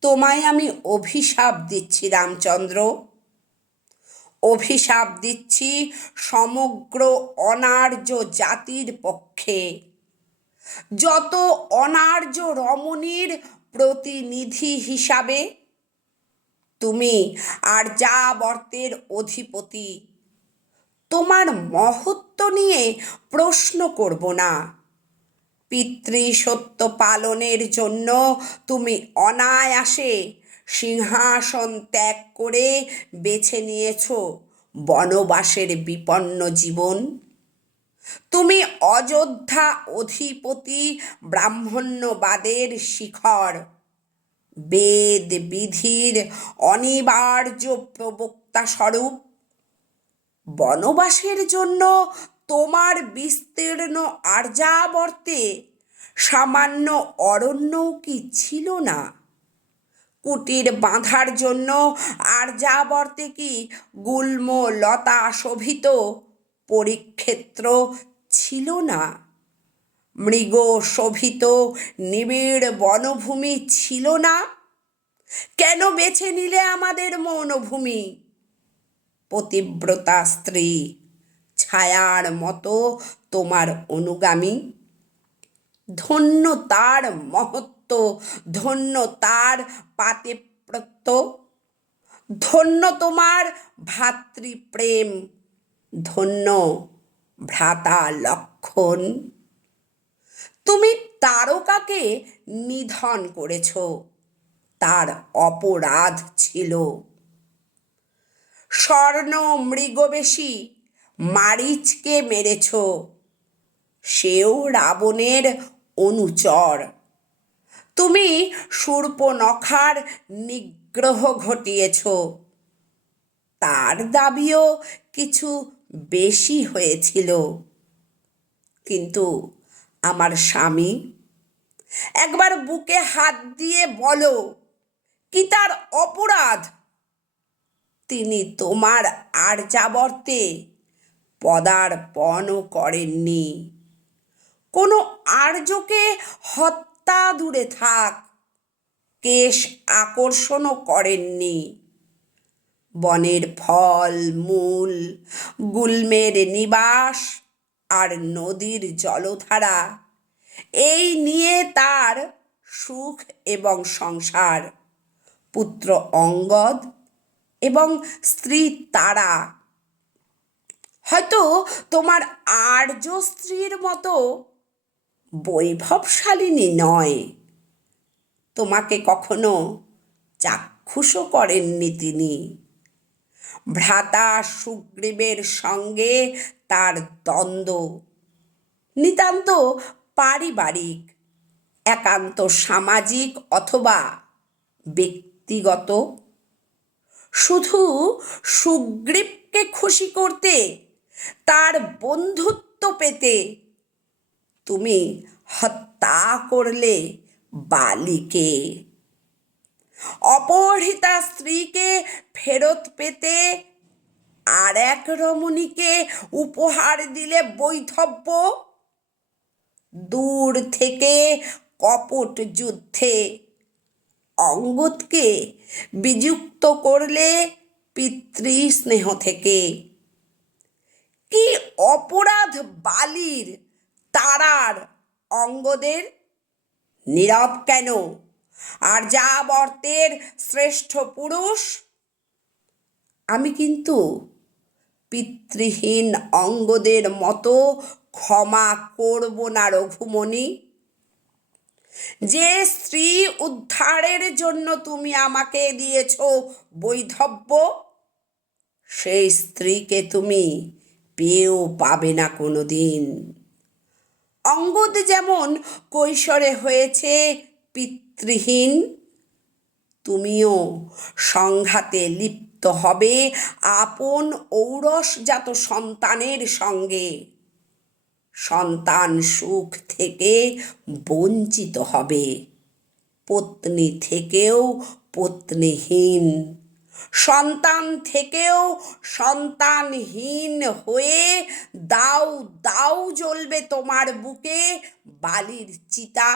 তোমায় আমি অভিশাপ দিচ্ছি, রামচন্দ্র। অভিশাপ দিচ্ছি সমগ্র অনার্য জাতির পক্ষে। যত অনার্য রমণীর প্রতিনিধি হিসাবে তুমি আর যাবর্তের অধিপতি, তোমার মহত্ব নিয়ে প্রশ্ন করব না। পিতৃ সত্য পালনের জন্য তুমি অনায়াসে সিংহাসন ত্যাগ করে বেছে নিয়েছ বনবাসের বিপন্ন জীবন। তুমি অযোধ্যা অধিপতি ব্রাহ্মণ্যবাদের শিখর। বেদ বিধির অনিবার্য প্রবক্তা স্বরূপ। বনবাসের জন্য তোমার বিস্তীর্ণ আর্যাবর্তে সামান্য অরণ্যও কি ছিল না? কুটির বাঁধার জন্য আর্যাবর্তে কি গুল্ম লতা শোভিত পরিক্ষেত্র ছিল না? মৃগ শোভিত নিবিড় বনভূমি ছিল না? কেন বেছে নিলে আমাদের মৌনভূমি? পতিব্রতা স্ত্রী, ছায়ার মতো তোমার অনুগামী। ধন্য তার মহত্ব, ধন্য তার পাতিপ্রত্য। ধন্য তোমার ভাতৃপ্রেম, ধন্য ভ্রাতা লক্ষণ। তুমি তারকাকে নিধন করেছ, তার অপরাধ ছিল। স্বর্ণ মৃগবেশী মারিচকে মেরেছ, সেও রাবণের অনুচর। তুমি সূর্পনখার নিগ্রহ ঘটিয়েছ। তার দাবিও কিছু বেশি হয়েছিল। কিন্তু আমার স্বামী, একবার বুকে হাত দিয়ে বলো, কি তার অপরাধ? তিনি তোমার আর্যাবর্তে পদার্পণও করেননি। কোনো আর্যকে হত্যা দূরে থাক। কেশ আকর্ষণও করেননি। বনের ফল, মূল, গুল্মের নিবাস আর নদীর জলধারা, এই নিয়ে তার সুখ এবং সংসার। পুত্র অঙ্গদ এবং স্ত্রী তারা। হয়তো তোমার আর্য স্ত্রীর মতো বৈভবশালিনী নয়। তোমাকে কখনো চাক্ষুষও করেননি তিনি। ভ্রাতা সুগ্রীবের সঙ্গে তার দ্বন্দ্ব। নিতান্ত পারিবারিক, একান্ত সামাজিক অথবা ব্যক্তিগত। শুধু সুগ্রীবকে খুশি করতে, তার বন্ধুত্ব পেতে তুমি হত্যা করলে বালিকে। অপহৃতা স্ত্রীকে ফেরত পেতে আর এক রমণীকে উপহার দিলে বৈধব্য? দূর থেকে কপট যুদ্ধে অঙ্গদকে বিযুক্ত করলে পিতৃ স্নেহ থেকে। কি অপরাধ বালির তারার অঙ্গদের নীরব কেন? আর যা বর্তের শ্রেষ্ঠ পুরুষ? আমি কিন্তু পিতৃহীন অঙ্গদের মতো ক্ষমা করব না, রঘুমণি। যে স্ত্রী উদ্ধারের জন্য তুমি আমাকে দিয়েছ বৈধব্য, সেই স্ত্রীকে তুমি পেয়েও পাবে না কোনো দিন অঙ্গদ যেমন কৈশোরে হয়েছে পিতৃহীন, তুমিও সংঘাতে লিপ্ত হবে আপন ঔরসজাত সন্তানের সঙ্গে। সন্তান সুখ থেকে বঞ্চিত হবে, পত্নী থেকেও পত্নীহীন। সন্তান থেকেও সন্তানহীন হয়ে দাও দাও জ্বলবে তোমার বুকে বালির চিতা।